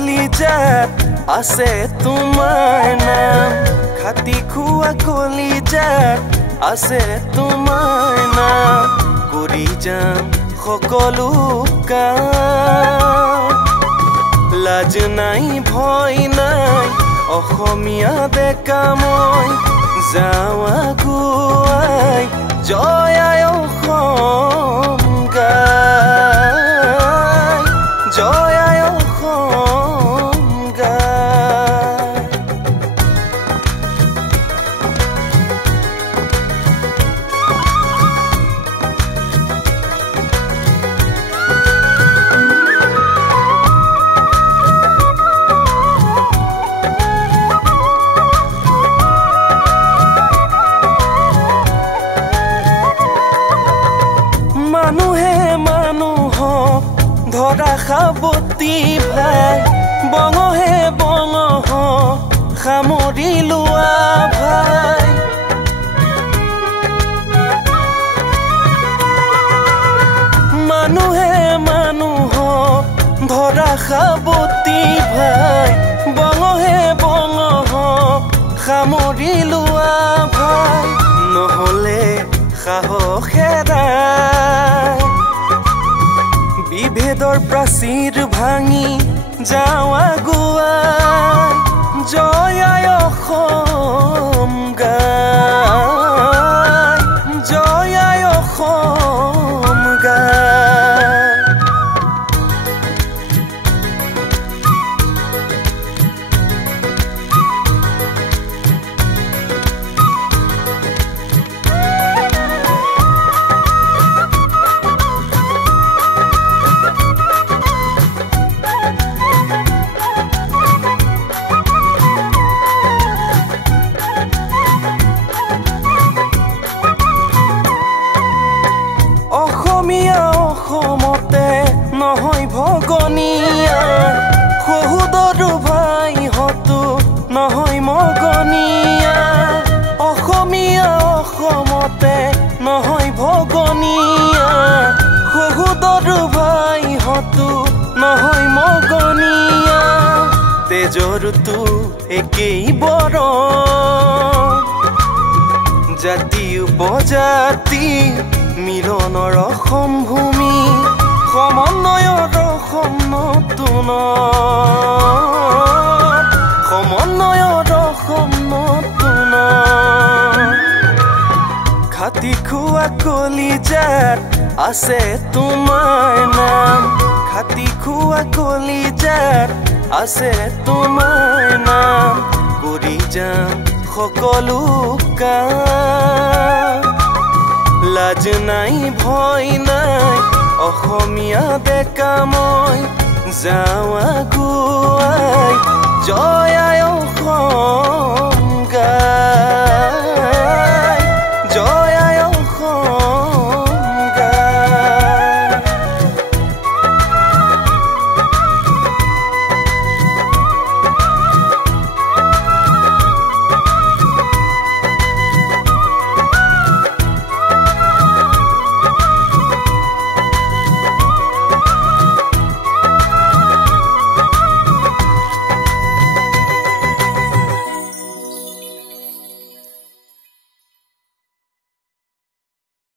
কলিজাত আছে তোমাৰ নাম খাটি খোৱা কলিজাত আছে তোমাৰ নাম কৰি যাম সকলো কাম লাজ নাই ভয় নাই অসমীয়া ডেকা মই যাওঁ আগুৱাই জয় আই অসম গাই জয় আই অসম গাই মানুহে মানুহক ধৰা সাৱতি ভাই বঙহে বঙহক সামৰি লোৱা ভাই মানুহে মানুহক ধৰা সাৱতি ভাই বঙহে বঙহক সামৰি লোৱা ভাই নহ'লে সাহসেৰাই বিভেদৰ প্ৰাচীৰ ভাঙি যাওঁ আগুৱাই জয় আই অসম গাই জয় আই অসম গাই অসমীয়া অসমতে নহয় ভগনীয়া সহুদৰো ভাই হতো নহয় মগনীয়া অসমীয়া অসমতে নহয় ভগনীয়া সহুদৰো ভাই হতো নহয় মগনীয়া তেজৰতো একেই বৰণ জাতি উপজাতি মিলনৰ অসম ভূমি সমন্বয়ৰ অসম নতুন সমন্বয়ৰ অসম নতুন খাটি খোৱা কলিজাত আছে তোমাৰ নাম খাটি খোৱা কলিজাত আছে তোমাৰ নাম কৰি যাম সকলো কাম লাজ নাই ভয় নাই অসমীয়া ডেকা মই যাওঁ আগুৱাই জয়